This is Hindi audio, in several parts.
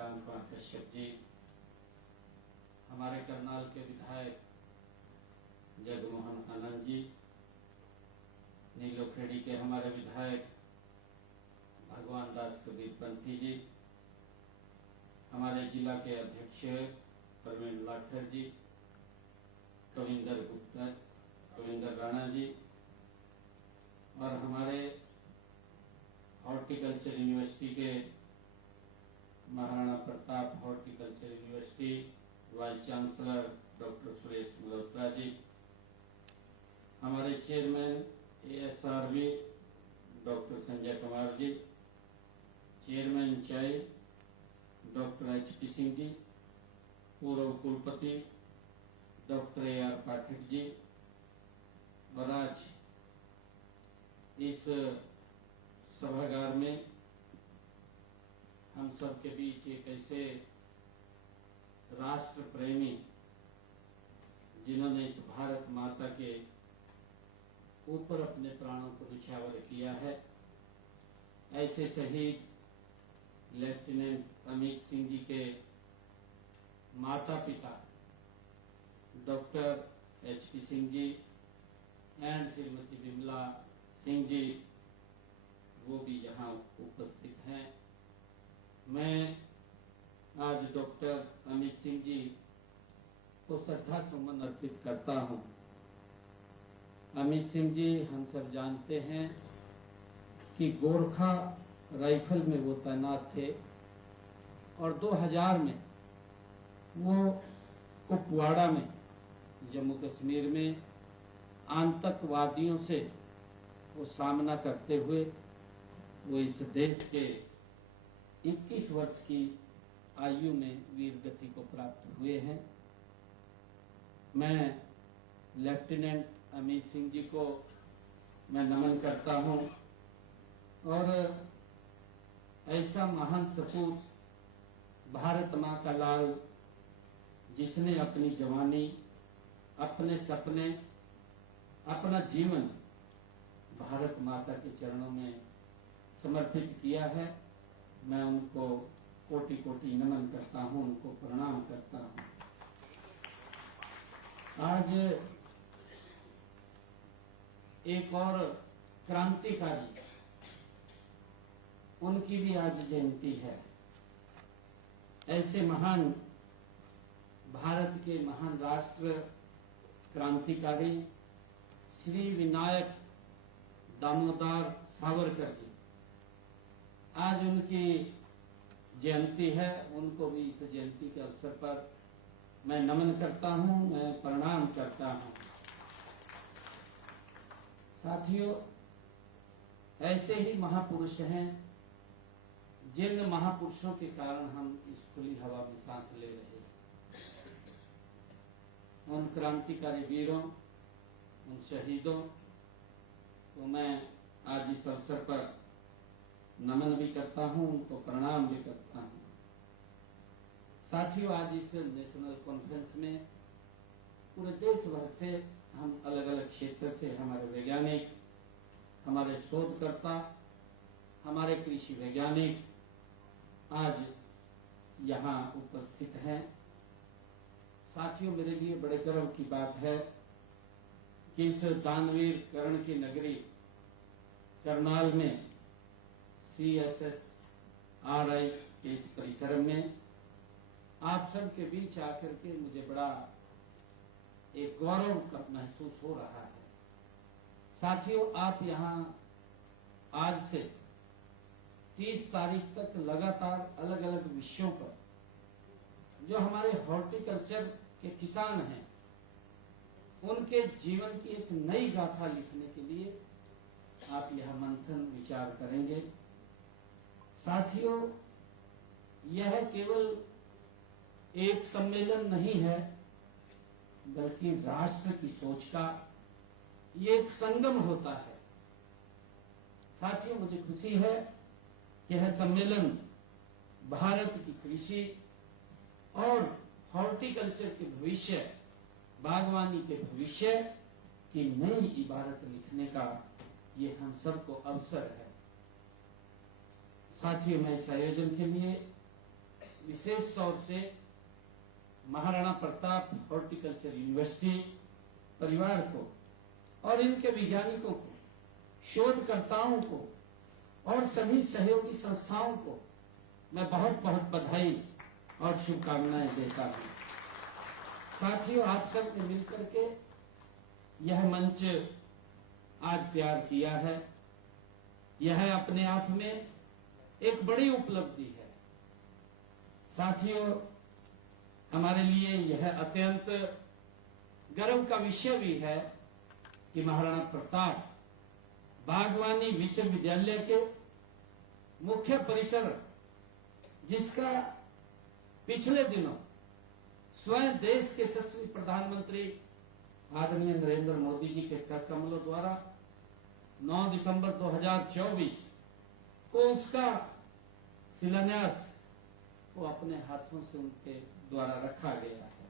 चंद्रकांत कुमार कश्यप जी, हमारे करनाल के विधायक जगमोहन आनंद जी, नीलोखेड़ी के हमारे विधायक भगवान दास कबीरपंथी जी, हमारे जिला के अध्यक्ष प्रवीण लाठर जी, कविंदर गुप्ता, कविंदर राणा जी, और हमारे हॉर्टिकल्चर यूनिवर्सिटी के Maharana Pratap horticulture university vice chancellor doctor Suresh Malhotra ji, हमारे chairman ASRB doctor Sanjay Kumar ji, chairman चाय डॉक्टर HP सिंह जी, पूर्व कुलपति डॉक्टर AR पाठक जी, और आज इस सभागार में हम सब के बीच एक ऐसे राष्ट्र प्रेमी जिन्होंने इस भारत माता के ऊपर अपने प्राणों को न्यौछावर किया है, ऐसे शहीद लेफ्टिनेंट अमित सिंह जी के माता पिता doctor HP Singh ji and Shrimati Vimla Singh ji, वो भी यहाँ उपस्थित हैं। मैं आज डॉक्टर अमित सिंह जी को श्रद्धा सुमन अर्पित करता हूँ। अमित सिंह जी हम सब जानते हैं कि गोरखा राइफल में वो तैनात थे और 2000 में वो कुपवाड़ा में जम्मू कश्मीर में आतंकवादियों से वो सामना करते हुए वो इस देश के 21 वर्ष की आयु में वीर गति को प्राप्त हुए हैं। मैं लेफ्टिनेंट अमित सिंह जी को मैं नमन करता हूं और ऐसा महान सपूत भारत मां का लाल, जिसने अपनी जवानी, अपने सपने, अपना जीवन भारत माता के चरणों में समर्पित किया है, मैं उनको कोटि कोटि नमन करता हूं, उनको प्रणाम करता हूं। आज एक और क्रांतिकारी, उनकी भी आज जयंती है। ऐसे महान भारत के महान राष्ट्र क्रांतिकारी श्री विनायक दामोदर सावरकर जी, आज उनकी जयंती है। उनको भी इस जयंती के अवसर पर मैं नमन करता हूं, मैं प्रणाम करता हूं। साथियों, ऐसे ही महापुरुष हैं जिन महापुरुषों के कारण हम इस खुली हवा में सांस ले रहे हैं। उन क्रांतिकारी वीरों, उन शहीदों को मैं आज इस अवसर पर नमन भी करता हूं, उनको प्रणाम भी करता हूं। साथियों, आज इस नेशनल कॉन्फ्रेंस में पूरे देश भर से हम अलग अलग क्षेत्र से हमारे वैज्ञानिक, हमारे शोधकर्ता, हमारे कृषि वैज्ञानिक आज यहाँ उपस्थित हैं। साथियों, मेरे लिए बड़े गर्व की बात है कि इस दानवीर कर्ण की नगरी करनाल में CSSRI के इस परिसर में आप सब के बीच आकर के मुझे बड़ा एक गौरव महसूस हो रहा है। साथियों, आप यहाँ आज से 30 तारीख तक लगातार अलग अलग विषयों पर जो हमारे हॉर्टिकल्चर के किसान हैं, उनके जीवन की एक नई गाथा लिखने के लिए आप यह मंथन विचार करेंगे। साथियों, यह केवल एक सम्मेलन नहीं है, बल्कि राष्ट्र की सोच का ये एक संगम होता है। साथियों, मुझे खुशी है कि यह सम्मेलन भारत की कृषि और हॉर्टिकल्चर के भविष्य, बागवानी के भविष्य की नई इबारत लिखने का ये हम सबको अवसर है। साथियों, मैं इस आयोजन के लिए विशेष तौर से महाराणा प्रताप हॉर्टिकल्चर यूनिवर्सिटी परिवार को और इनके वैज्ञानिकों को, शोधकर्ताओं को और सभी सहयोगी संस्थाओं को मैं बहुत बहुत बधाई और शुभकामनाएं देता हूं। साथियों, आप सब ने मिलकर के यह मंच आज तैयार किया है। यह अपने आप में एक बड़ी उपलब्धि है। साथियों, हमारे लिए यह अत्यंत गर्व का विषय भी है कि महाराणा प्रताप बागवानी विश्वविद्यालय के मुख्य परिसर, जिसका पिछले दिनों स्वयं देश के यशस्वी प्रधानमंत्री आदरणीय नरेंद्र मोदी जी के कर कमलों द्वारा 9 दिसंबर 2024 को उसका शिलान्यास को अपने हाथों से उनके द्वारा रखा गया है।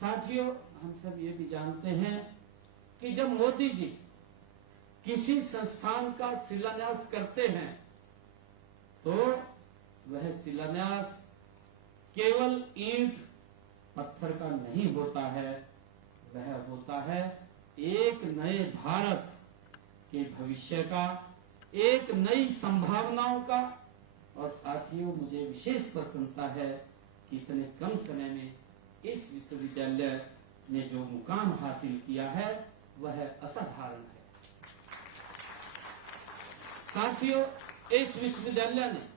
साथियों, हम सब ये भी जानते हैं कि जब मोदी जी किसी संस्थान का शिलान्यास करते हैं तो वह शिलान्यास केवल ईंट पत्थर का नहीं होता है, वह होता है एक नए भारत के भविष्य का, एक नई संभावनाओं का। और साथियों, मुझे विशेष प्रसन्नता है कि इतने कम समय में इस विश्वविद्यालय ने जो मुकाम हासिल किया है वह असाधारण है। साथियों, इस विश्वविद्यालय ने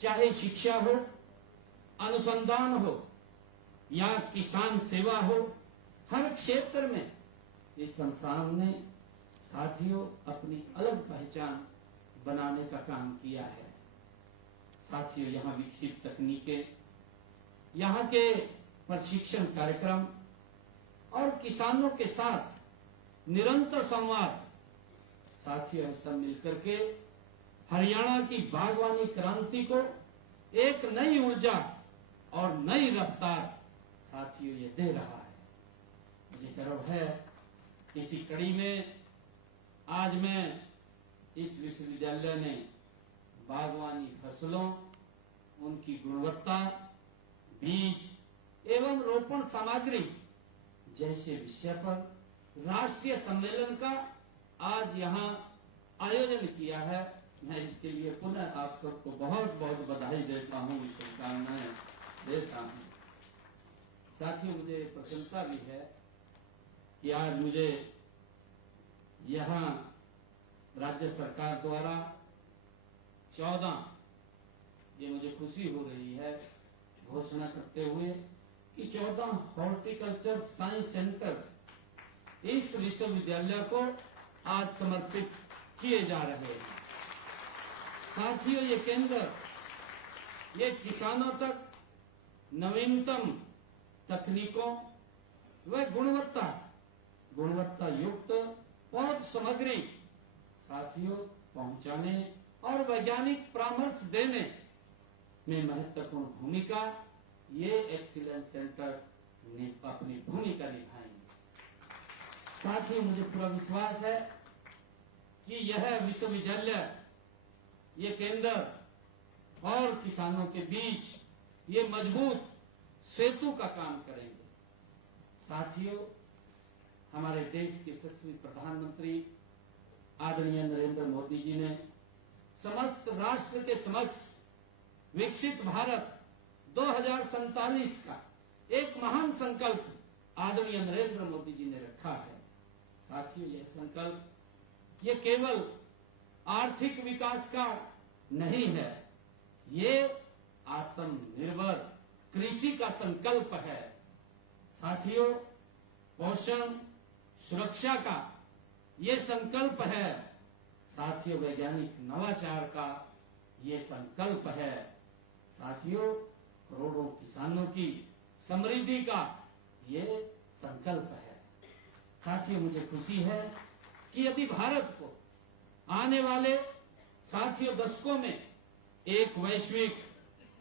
चाहे शिक्षा हो, अनुसंधान हो या किसान सेवा हो, हर क्षेत्र में इस संस्थान ने साथियों अपनी अलग पहचान बनाने का काम किया है। साथियों, यहाँ विकसित तकनीकें, यहाँ के प्रशिक्षण कार्यक्रम और किसानों के साथ निरंतर संवाद, साथियों सब मिलकर के हरियाणा की बागवानी क्रांति को एक नई ऊर्जा और नई रफ्तार साथियों ये दे रहा है। मुझे गर्व है इसी कड़ी में आज मैं इस विश्वविद्यालय में बागवानी फसलों, उनकी गुणवत्ता, बीज एवं रोपण सामग्री जैसे विषय पर राष्ट्रीय सम्मेलन का आज यहाँ आयोजन किया है। मैं इसके लिए पुनः आप सबको बहुत बहुत बधाई देता हूँ, शुभकामनाएं देता हूँ। साथियों, मुझे प्रसन्नता भी है कि आज मुझे यहाँ राज्य सरकार द्वारा 14, ये मुझे खुशी हो रही है घोषणा करते हुए कि 14 हॉर्टिकल्चर साइंस सेंटर्स इस विश्वविद्यालय को आज समर्पित किए जा रहे हैं। साथियों, ये केंद्र ये किसानों तक नवीनतम तकनीकों व गुणवत्ता युक्त पौध सामग्री साथियों पहुंचाने और वैज्ञानिक परामर्श देने में महत्वपूर्ण भूमिका ये एक्सीलेंस सेंटर ने अपनी भूमिका निभाएंगे। साथियों, मुझे पूरा विश्वास है कि यह विश्वविद्यालय, ये केंद्र और किसानों के बीच ये मजबूत सेतु का काम करेंगे। साथियों, हमारे देश के यशस्वी प्रधानमंत्री आदरणीय नरेंद्र मोदी जी ने समस्त राष्ट्र के समक्ष विकसित भारत 2047 का एक महान संकल्प आदरणीय नरेंद्र मोदी जी ने रखा है। साथियों, यह संकल्प ये केवल आर्थिक विकास का नहीं है, ये आत्मनिर्भर कृषि का संकल्प है। साथियों, पोषण सुरक्षा का ये संकल्प है। साथियों, वैज्ञानिक नवाचार का ये संकल्प है। साथियों, करोड़ों किसानों की समृद्धि का ये संकल्प है। साथियों, मुझे खुशी है कि यदि भारत को आने वाले साथियों दशकों में एक वैश्विक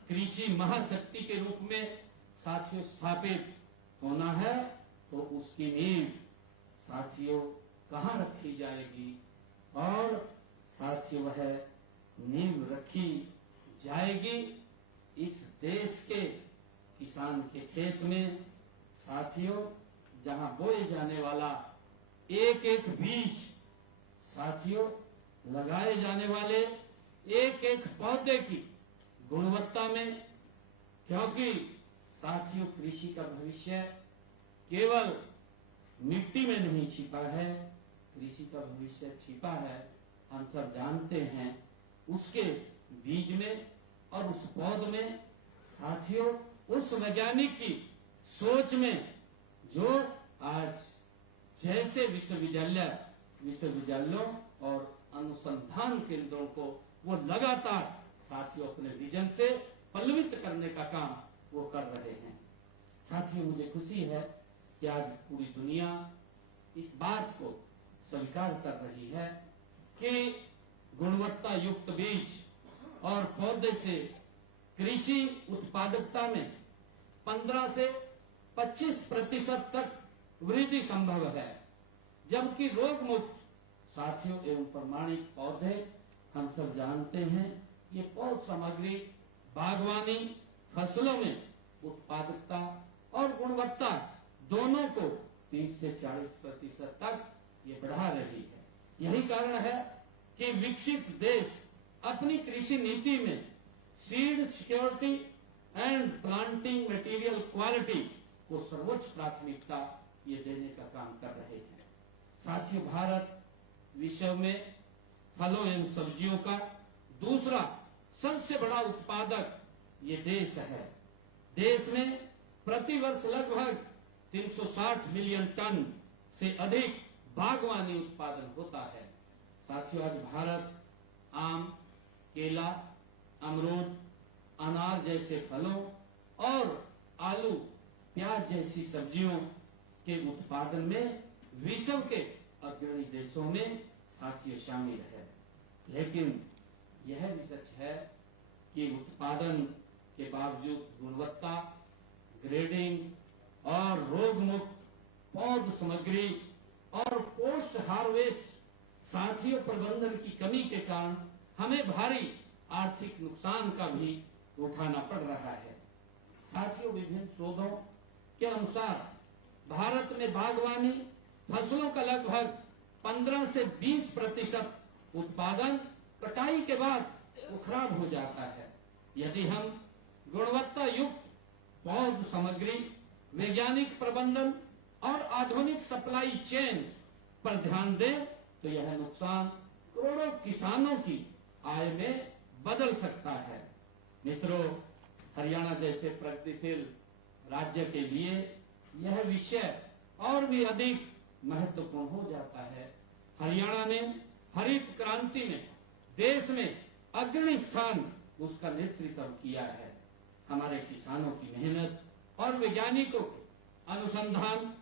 कृषि महाशक्ति के रूप में साथियों स्थापित होना है तो उसकी नींव साथियों कहाँ रखी जाएगी, और साथियों वह नींव रखी जाएगी इस देश के किसान के खेत में साथियों जहां बोए जाने वाला एक एक बीज, साथियों लगाए जाने वाले एक एक पौधे की गुणवत्ता में, क्योंकि साथियों कृषि का भविष्य केवल मिट्टी में नहीं छिपा है, कृषि का भविष्य छिपा है, हम सब जानते हैं, उसके बीज में और उस पौध में। साथियों उस वैज्ञानिक की सोच में जो आज जैसे विश्वविद्यालयों और अनुसंधान केंद्रों को वो लगातार साथियों अपने विजन से पल्लवित करने का काम वो कर रहे हैं। साथियों मुझे खुशी है कि आज पूरी दुनिया इस बात को स्वीकार कर रही है कि गुणवत्ता युक्त बीज और पौधे से कृषि उत्पादकता में 15 से 25% तक वृद्धि संभव है, जबकि रोग मुक्त साथियों एवं प्रमाणित पौधे हम सब जानते हैं, ये पौध सामग्री बागवानी फसलों में उत्पादकता और गुणवत्ता दोनों को 30 से 40% तक ये बढ़ा रही है। यही कारण है कि विकसित देश अपनी कृषि नीति में seed security and planting material quality को सर्वोच्च प्राथमिकता ये देने का काम कर रहे हैं। साथियों भारत विश्व में फलों एवं सब्जियों का दूसरा सबसे बड़ा उत्पादक ये देश है। देश में प्रतिवर्ष लगभग 360 मिलियन टन से अधिक बागवानी उत्पादन होता है। साथियों आज भारत आम, केला, अमरूद, अनार जैसे फलों और आलू, प्याज जैसी सब्जियों के उत्पादन में विश्व के अग्रणी देशों में साथियों शामिल है। लेकिन यह भी सच है कि उत्पादन के बावजूद गुणवत्ता, ग्रेडिंग और रोग मुक्त पौध सामग्री और पोस्ट हार्वेस्ट साथियों प्रबंधन की कमी के कारण हमें भारी आर्थिक नुकसान का भी उठाना पड़ रहा है। साथियों विभिन्न शोधों के अनुसार भारत में बागवानी फसलों का लगभग 15 से 20% उत्पादन कटाई के बाद वो खराब हो जाता है। यदि हम गुणवत्ता युक्त पौध सामग्री, वैज्ञानिक प्रबंधन और आधुनिक सप्लाई चेन पर ध्यान दें तो यह नुकसान करोड़ों किसानों की आय में बदल सकता है। मित्रों, हरियाणा जैसे प्रगतिशील राज्य के लिए यह विषय और भी अधिक महत्वपूर्ण हो जाता है। हरियाणा ने हरित क्रांति में देश में अग्रणी स्थान उसका नेतृत्व किया है। हमारे किसानों की मेहनत और वैज्ञानिकों के अनुसंधान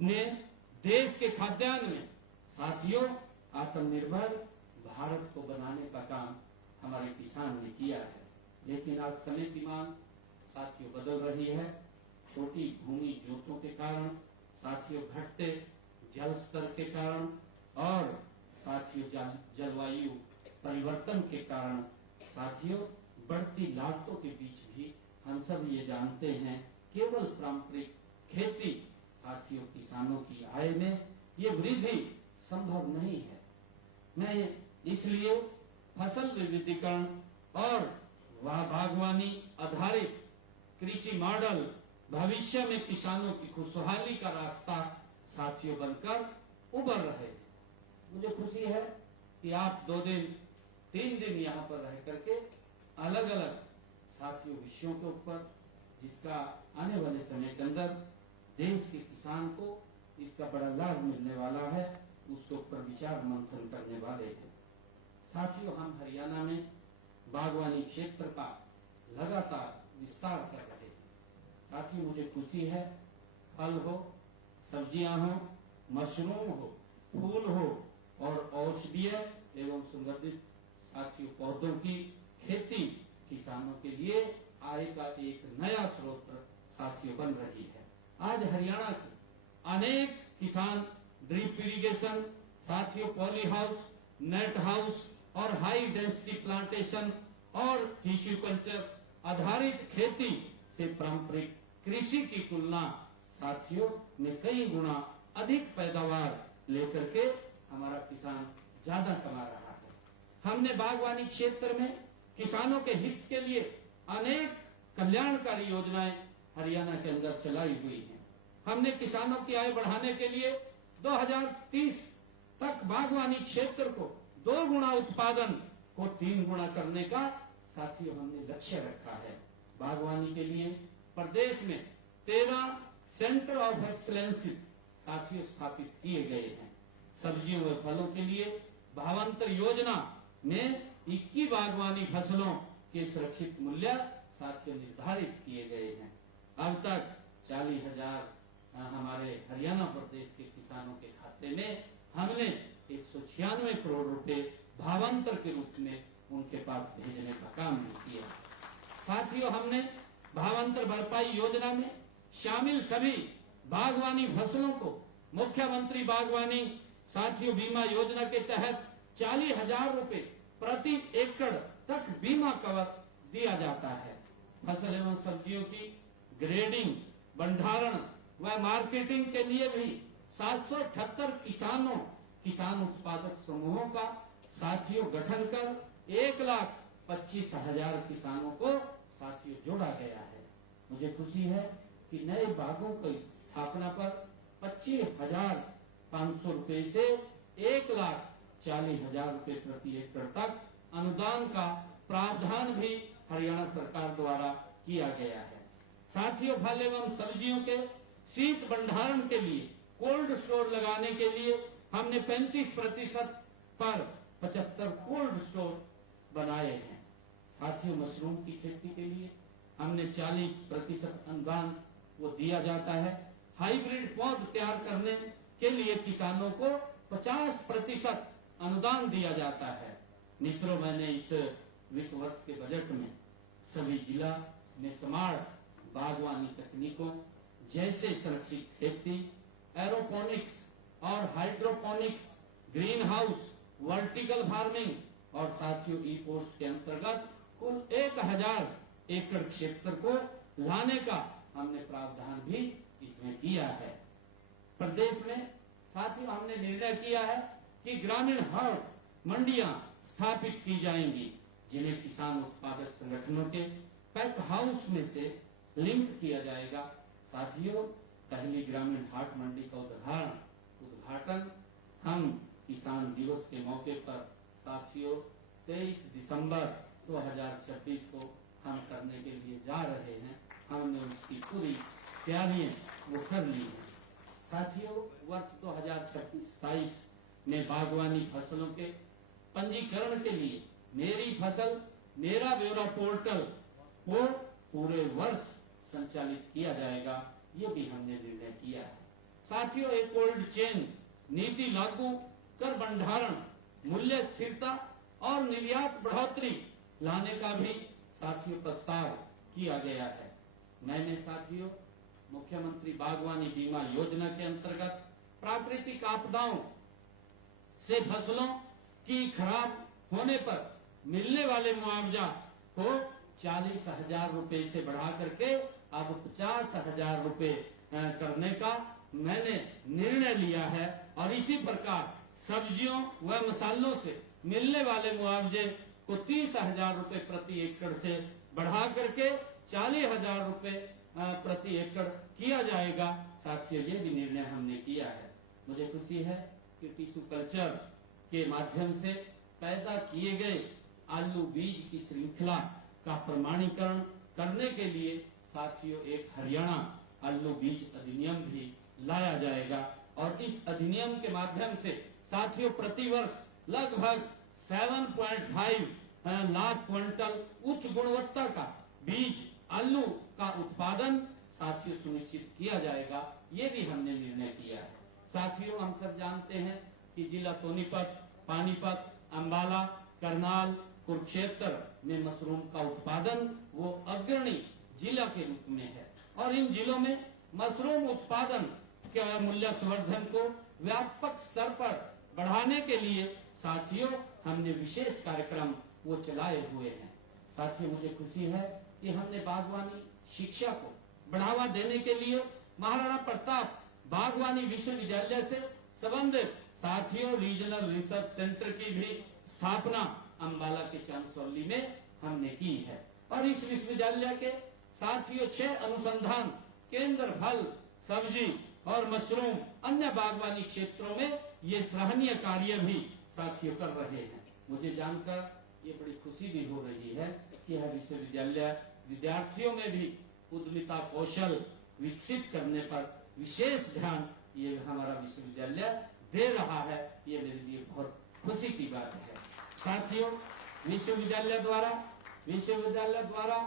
ने देश के खाद्यान्न में साथियों आत्मनिर्भर भारत को बनाने का काम हमारे किसान ने किया है। लेकिन आज समय की मांग साथियों बदल रही है। छोटी भूमि जोतों के कारण, साथियों घटते जल स्तर के कारण और साथियों जलवायु परिवर्तन के कारण, साथियों बढ़ती लागतों के बीच भी हम सब ये जानते हैं केवल पारंपरिक खेती साथियों किसानों की आय में ये वृद्धि संभव नहीं है। मैं इसलिए फसल विविधीकरण और बागवानी आधारित कृषि मॉडल भविष्य में किसानों की खुशहाली का रास्ता साथियों बनकर उभर रहे हैं। मुझे खुशी है कि आप 2 दिन 3 दिन यहाँ पर रह करके अलग अलग साथियों विषयों के ऊपर, जिसका आने वाले समय के अंदर देश के किसान को इसका बड़ा लाभ मिलने वाला है, उसके ऊपर विचार मंथन करने वाले हैं। साथियों हम हरियाणा में बागवानी क्षेत्र का लगातार विस्तार कर रहे हैं। साथियों मुझे खुशी है, फल हो, सब्जियां हो, मशरूम हो, फूल हो और औषधीय एवं सुगंधित साथियों पौधों की खेती किसानों के लिए आय का एक नया स्रोत साथियों बन रही है। आज हरियाणा के अनेक किसान ड्रिप इरिगेशन, साथियों पॉली हाउस, नेट हाउस और हाई डेंसिटी प्लांटेशन और टिश्यू कल्चर आधारित खेती से पारंपरिक कृषि की तुलना साथियों में कई गुना अधिक पैदावार लेकर के हमारा किसान ज्यादा कमा रहा है। हमने बागवानी क्षेत्र में किसानों के हित के लिए अनेक कल्याणकारी योजनाएं हरियाणा के अंदर चलाई हुई हैं। हमने किसानों की आय बढ़ाने के लिए 2030 तक बागवानी क्षेत्र को 2 गुना उत्पादन को 3 गुना करने का साथियों हमने लक्ष्य रखा है। बागवानी के लिए प्रदेश में 13 सेंटर ऑफ एक्सीलेंस साथियों स्थापित किए गए हैं। सब्जियों व फलों के लिए भावांतर योजना में 21 बागवानी फसलों के सुरक्षित मूल्य साथियों निर्धारित किए गए हैं। अब तक 40,000 हमारे हरियाणा प्रदेश के किसानों के खाते में हमने 196 करोड़ रुपए भावांतर के रूप में उनके पास भेजने का काम किया। साथियों, हमने भावांतर भरपाई योजना में शामिल सभी बागवानी फसलों को मुख्यमंत्री बागवानी साथियों बीमा योजना के तहत 40,000 रुपए प्रति एकड़ तक बीमा कवर दिया जाता है। फसल एवं सब्जियों की ग्रेडिंग, भंडारण व मार्केटिंग के लिए भी 778 किसान उत्पादक समूहों का साथियों गठन कर 1,25,000 किसानों को साथियों जोड़ा गया है। मुझे खुशी है कि नए बागों की स्थापना पर 25,500 रुपए से 1,40,000 रुपए प्रति एकड़ तक अनुदान का प्रावधान भी हरियाणा सरकार द्वारा किया गया है। साथियों, फल एवं सब्जियों के शीत भंडारण के लिए कोल्ड स्टोर लगाने के लिए हमने 35% पर 75 कोल्ड स्टोर बनाए हैं। साथियों, मशरूम की खेती के लिए हमने 40% अनुदान वो दिया जाता है। हाइब्रिड पौध तैयार करने के लिए किसानों को 50% अनुदान दिया जाता है। मित्रों, मैंने इस वित्त वर्ष के बजट में सभी जिला में स्मार्ट बागवानी तकनीकों जैसे सुरक्षित खेती, एरोपोनिक्स और hydroponics, green house, vertical farming और साथियों ई पोस्ट के अंतर्गत कुल 1,000 एकड़ क्षेत्र को लाने का हमने प्रावधान भी इसमें किया है। प्रदेश में साथियों हमने निर्णय किया है कि ग्रामीण हब मंडियां स्थापित की जाएंगी, जिन्हें किसान उत्पादक संगठनों के पैक हाउस में से लिंक किया जाएगा। साथियों, पहली ग्रामीण हाट मंडी का उद्घाटन हम किसान दिवस के मौके पर साथियों 23 दिसंबर 2026 को हम करने के लिए जा रहे हैं। हमने उसकी पूरी तैयारियां वो कर ली है। साथियों, वर्ष 2026-27 में बागवानी फसलों के पंजीकरण के लिए मेरी फसल मेरा ब्यौरा पोर्टल को पूरे वर्ष संचालित किया जाएगा, ये भी हमने निर्णय किया है। साथियों, एक कोल्ड चेन नीति लागू कर भंडारण, मूल्य स्थिरता और निर्यात बढ़ोतरी लाने का भी साथियों प्रस्ताव किया गया है। मैंने साथियों मुख्यमंत्री बागवानी बीमा योजना के अंतर्गत प्राकृतिक आपदाओं से फसलों की खराब होने पर मिलने वाले मुआवजा को 40,000 रुपए से बढ़ा करके अब 50,000 रुपए करने का मैंने निर्णय लिया है। और इसी प्रकार सब्जियों व मसालों से मिलने वाले मुआवजे को 30,000 रुपए प्रति एकड़ से बढ़ा करके 40,000 रुपए प्रति एकड़ किया जाएगा। साथियों, ये भी निर्णय हमने किया है। मुझे खुशी है कि टिश्यू कल्चर के माध्यम से पैदा किए गए आलू बीज की श्रृंखला का प्रमाणीकरण करने के लिए साथियों एक हरियाणा आलू बीज अधिनियम भी लाया जाएगा। और इस अधिनियम के माध्यम से साथियों प्रतिवर्ष लगभग 7.5 लाख क्विंटल उच्च गुणवत्ता का बीज आलू का उत्पादन साथियों सुनिश्चित किया जाएगा, ये भी हमने निर्णय किया है। साथियों, हम सब जानते हैं कि जिला सोनीपत, पानीपत, अंबाला, करनाल, कुरुक्षेत्र में मशरूम का उत्पादन वो अग्रणी जिला के रूप में है। और इन जिलों में मशरूम उत्पादन के मूल्य संवर्धन को व्यापक स्तर पर बढ़ाने के लिए साथियों हमने विशेष कार्यक्रम वो चलाए हुए हैं। साथियों, मुझे खुशी है कि हमने बागवानी शिक्षा को बढ़ावा देने के लिए महाराणा प्रताप बागवानी विश्वविद्यालय से संबंधित साथियों रीजनल रिसर्च सेंटर की भी स्थापना अंबाला के चांसौली में हमने की है। और इस विश्वविद्यालय के साथियों 6 अनुसंधान केंद्र फल, सब्जी और मशरूम अन्य बागवानी क्षेत्रों में ये सराहनीय कार्य भी साथियों कर रहे हैं। मुझे जानकर ये बड़ी खुशी भी हो रही है कि यह विश्वविद्यालय विद्यार्थियों में भी उद्यमिता कौशल विकसित करने पर विशेष ध्यान ये हमारा विश्वविद्यालय दे रहा है। ये मेरे लिए बहुत खुशी की बात है। साथियों, विश्वविद्यालय द्वारा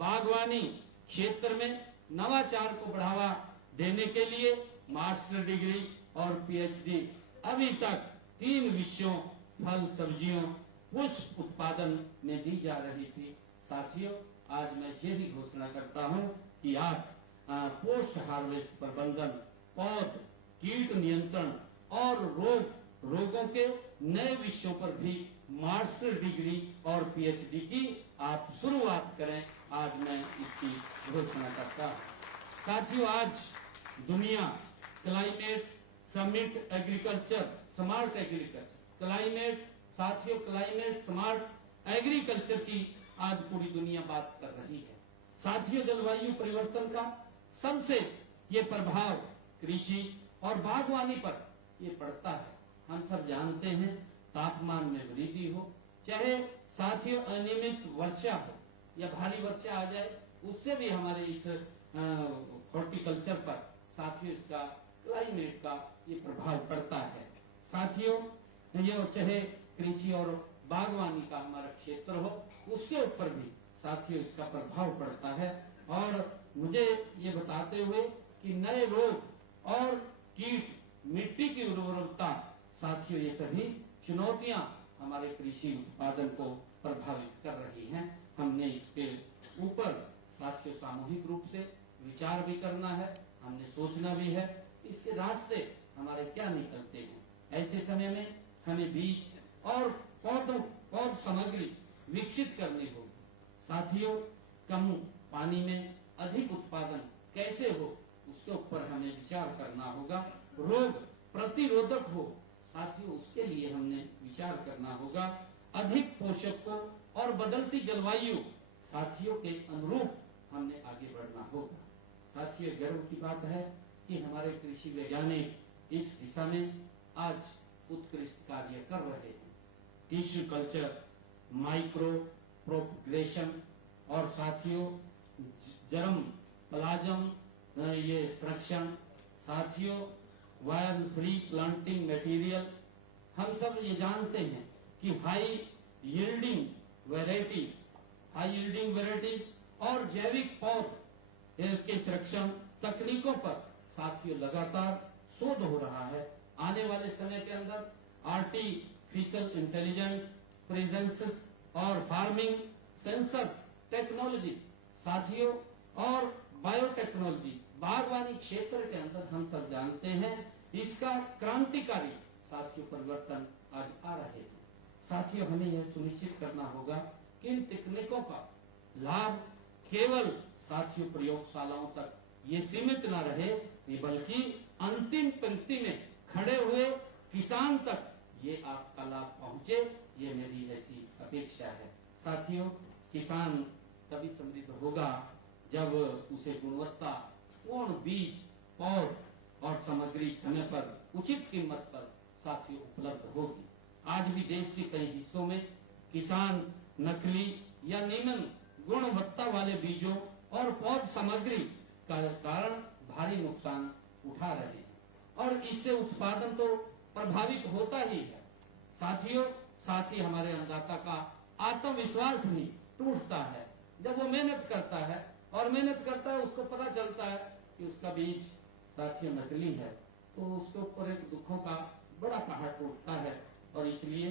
बागवानी क्षेत्र में नवाचार को बढ़ावा देने के लिए मास्टर डिग्री और पीएचडी अभी तक 3 विषयों फल, सब्जियों, पुष्प उत्पादन में दी जा रही थी। साथियों, आज मैं ये भी घोषणा करता हूं कि आज पोस्ट हार्वेस्ट प्रबंधन, पौध, कीट नियंत्रण और रोगों के नए विषयों पर भी मास्टर डिग्री और पीएचडी की आप शुरुआत करें। आज मैं इसकी घोषणा करता हूं। साथियों, आज दुनिया climate summit agriculture smart agriculture climate smart agriculture की आज पूरी दुनिया बात कर रही है। साथियों, जलवायु परिवर्तन का सबसे ये प्रभाव कृषि और बागवानी पर ये पड़ता है। हम सब जानते हैं तापमान में वृद्धि हो, चाहे साथियों अनियमित वर्षा हो या भारी वर्षा आ जाए, उससे भी हमारे इस हॉर्टिकल्चर पर साथियों इसका क्लाइमेट का ये प्रभाव पड़ता है। साथियों, ये चाहे कृषि और बागवानी का हमारा क्षेत्र हो, उसके ऊपर भी साथियों इसका प्रभाव पड़ता है। और मुझे ये बताते हुए कि नए रोग और कीट, मिट्टी की उर्वरकता, साथियों ये सभी चुनौतियां हमारे कृषि उत्पादन को प्रभावित कर रही हैं। हमने इसके ऊपर साथियों सामूहिक रूप से विचार भी करना है, हमने सोचना भी है इसके रास्ते हमारे क्या निकलते हैं। ऐसे समय में हमें बीज और पौध सामग्री विकसित करनी होगी। साथियों, कम पानी में अधिक उत्पादन कैसे हो, उसके ऊपर हमें विचार करना होगा। रोग प्रतिरोधक हो, साथियों उसके लिए हमने विचार करना होगा। अधिक पोषक को और बदलती जलवायु साथियों के अनुरूप हमने आगे बढ़ना होगा। साथियों, गर्व की बात है कि हमारे कृषि वैज्ञानिक इस दिशा में आज उत्कृष्ट कार्य कर रहे हैं। टिश्यू कल्चर, माइक्रो प्रोपगेशन और साथियों जर्म प्लाज्म ये संरक्षण, साथियों वायर फ्री प्लांटिंग मटेरियल। हम सब ये जानते हैं कि हाई यील्डिंग वेराइटीज और जैविक पौध के संरक्षण तकनीकों पर साथियों लगातार शोध हो रहा है। आने वाले समय के अंदर आर्टिफिशियल इंटेलिजेंस, प्रेजेंसेस और फार्मिंग सेंसर्स टेक्नोलॉजी साथियों और बायोटेक्नोलॉजी बागवानी क्षेत्र के अंदर हम सब जानते हैं इसका क्रांतिकारी साथियों परिवर्तन आज आ रहे हैं। साथियों, हमें यह सुनिश्चित करना होगा कि इन तकनीकों का लाभ केवल साथियों प्रयोगशालाओं तक ये सीमित न रहे, बल्कि अंतिम पंक्ति में खड़े हुए किसान तक ये आपका लाभ पहुंचे, ये मेरी ऐसी अपेक्षा है। साथियों, किसान तभी समृद्ध होगा जब उसे गुणवत्ता पूर्ण बीज, पौध और सामग्री समय पर उचित कीमत पर साथियों उपलब्ध होगी। आज भी देश के कई हिस्सों में किसान नकली या निम्न गुणवत्ता वाले बीजों और पौध सामग्री का कारण भारी नुकसान उठा रहे हैं और इससे उत्पादन तो प्रभावित होता ही है। साथियों, साथ ही हमारे अन्नदाता का आत्मविश्वास भी टूटता है जब वो मेहनत करता है उसको पता चलता है कि उसका बीज साथियों नकली है, तो उसके ऊपर एक दुखों का बड़ा पहाड़ टूटता है। और इसलिए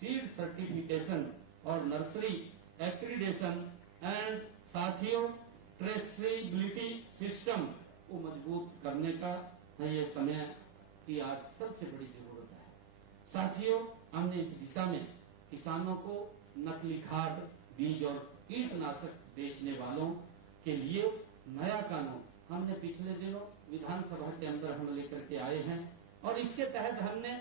सीड सर्टिफिकेशन और नर्सरी एक्रीडेशन एंड साथियों ट्रेसेबिलिटी सिस्टम को मजबूत करने का ये समय की आज सबसे बड़ी जरूरत है। साथियों, हमने इस दिशा में किसानों को नकली खाद, बीज और कीटनाशक बेचने वालों के लिए नया कानून हमने पिछले दिनों विधानसभा के अंदर हम लेकर के आए हैं और इसके तहत हमने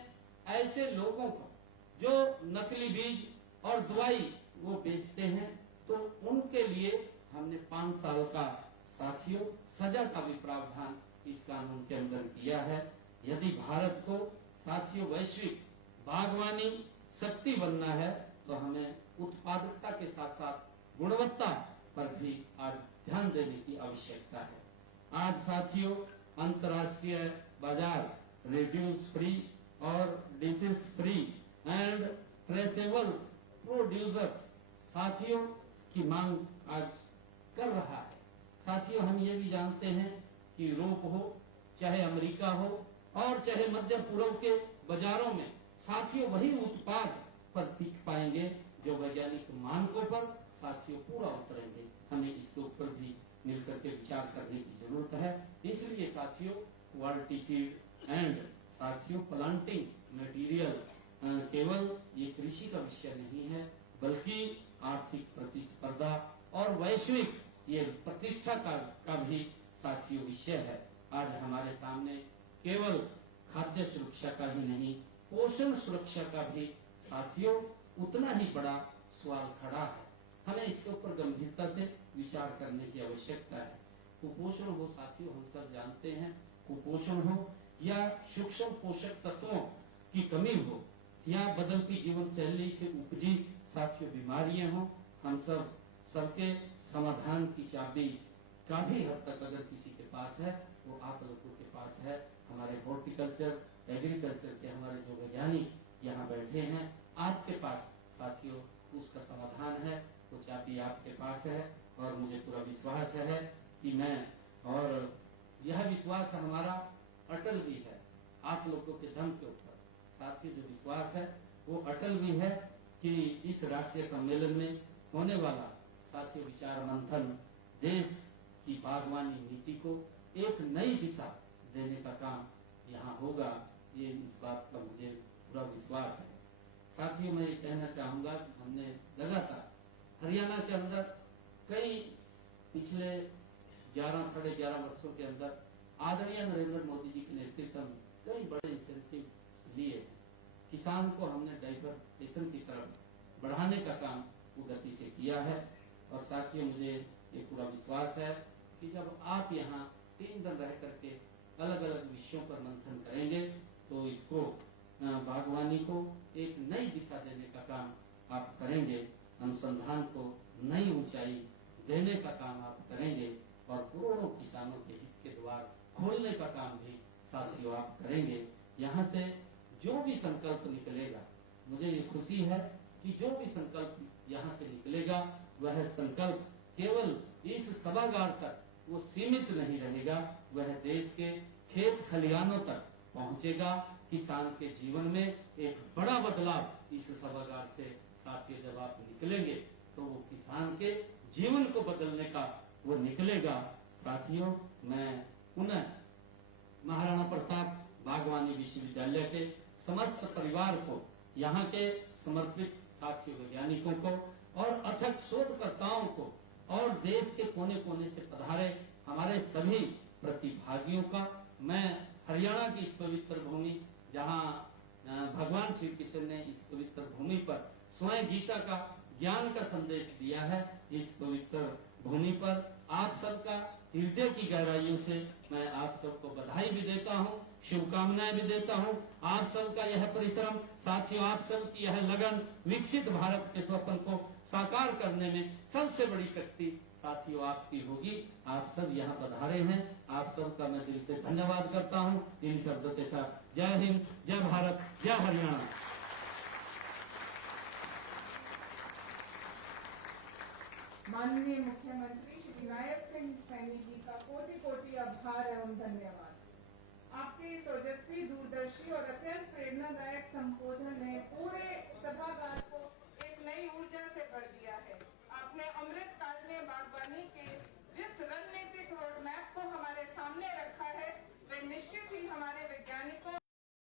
ऐसे लोगों को जो नकली बीज और दवाई वो बेचते हैं तो उनके लिए हमने 5 साल का साथियों सजा का भी प्रावधान इस कानून के अंदर किया है। यदि भारत को साथियों वैश्विक बागवानी शक्ति बनना है तो हमें उत्पादकता के साथ साथ गुणवत्ता पर भी आज ध्यान देने की आवश्यकता है। आज साथियों अंतर्राष्ट्रीय बाजार रेड्यूस फ्री और disease free and traceable producers साथियों की मांग आज कर रहा है। साथियों हम ये भी जानते हैं कि यूरोप हो चाहे अमेरिका हो और चाहे मध्य पूर्व के बाजारों में साथियों वही उत्पाद पर टिक पाएंगे जो वैज्ञानिक मानकों पर साथियों पूरा उतरेंगे। हमें इसके ऊपर भी मिलकर के विचार करने की जरूरत है। इसलिए साथियों क्वालिटी सीड एंड साथियों प्लांटिंग मटेरियल केवल ये कृषि का विषय नहीं है बल्कि आर्थिक प्रतिस्पर्धा और वैश्विक ये प्रतिष्ठा का भी साथियों विषय है। आज हमारे सामने केवल खाद्य सुरक्षा का ही नहीं पोषण सुरक्षा का भी साथियों उतना ही बड़ा सवाल खड़ा है। हमें इसके ऊपर गंभीरता से विचार करने की आवश्यकता है। कुपोषण हो साथियों हम सब जानते हैं, कुपोषण हो या सूक्ष्म पोषक तत्वों की कमी हो या बदलती जीवन शैली से उपजी साथियों बीमारियां हो, हम सबके समाधान की चाबी काफी हद तक अगर किसी के पास है वो आप लोगों के पास है। हमारे हॉर्टिकल्चर एग्रीकल्चर के हमारे जो वैज्ञानिक यहाँ बैठे हैं आपके पास साथियों उसका समाधान है, वो चाबी आपके पास है और मुझे पूरा विश्वास है कि मैं और यह विश्वास हमारा अटल भी है आप लोगों के दम के ऊपर। साथियों जो विश्वास है वो अटल भी है कि इस राष्ट्रीय सम्मेलन में होने वाला साथियों विचार मंथन देश की बागवानी नीति को एक नई दिशा देने का काम यहाँ होगा, ये इस बात का मुझे पूरा विश्वास है। साथियों मैं ये कहना चाहूंगा कि हमने लगातार हरियाणा के अंदर कई पिछले 11 साढ़े 11 वर्षों के अंदर आदरणीय नरेंद्र मोदी जी के नेतृत्व में कई बड़े इंसेंटिव लिए। किसान को हमने डाइवर्टेशन की तरफ बढ़ाने का काम वो गति से किया है और साथियों मुझे ये पूरा विश्वास है कि जब आप यहाँ 3 दिन रह करके अलग अलग विषयों पर मंथन करेंगे तो इसको बागवानी को एक नई दिशा देने का काम आप करेंगे, अनुसंधान को नई ऊंचाई देने का काम आप करेंगे और करोड़ों किसानों के हित के द्वार खोलने का काम भी साथियों आप करेंगे। यहाँ से जो भी संकल्प निकलेगा मुझे ये खुशी है कि जो भी संकल्प यहाँ से निकलेगा वह संकल्प केवल इस सभागार तक वो सीमित नहीं रहेगा, वह देश के खेत खलिहानों तक पहुंचेगा। किसान के जीवन में एक बड़ा बदलाव इस सभागार से साथियों जब आप निकलेंगे तो वो किसान के जीवन को बदलने का वो निकलेगा। साथियों मैं पुनः महाराणा प्रताप बागवानी विश्वविद्यालय के समस्त परिवार को, यहाँ के समर्पित साथियों वैज्ञानिकों को और अथक शोधकर्ताओं को और देश के कोने कोने से पधारे हमारे सभी प्रतिभागियों का मैं हरियाणा की इस पवित्र भूमि जहाँ भगवान श्री कृष्ण ने इस पवित्र भूमि पर स्वयं गीता का ज्ञान का संदेश दिया है, इस पवित्र भूमि पर आप सबका हृदय की गहराइयों से मैं आप सबको बधाई भी देता हूँ, शुभकामनाएं भी देता हूँ। आप सबका यह परिश्रम साथियों, आप सबकी यह लगन विकसित भारत के स्वप्न को साकार करने में सबसे बड़ी शक्ति साथियों आपकी होगी। आप सब यहाँ पधारे हैं, आप सबका मैं दिल से धन्यवाद करता हूँ। इन शब्दों के साथ जय हिंद, जय भारत, जय हरियाणा। माननीय मुख्यमंत्री श्री नायब सिंह सैनी जी का कोटि कोटि आभार एवं धन्यवाद। आपके इस ओजस्वी, दूरदर्शी और अत्यंत प्रेरणादायक संबोधन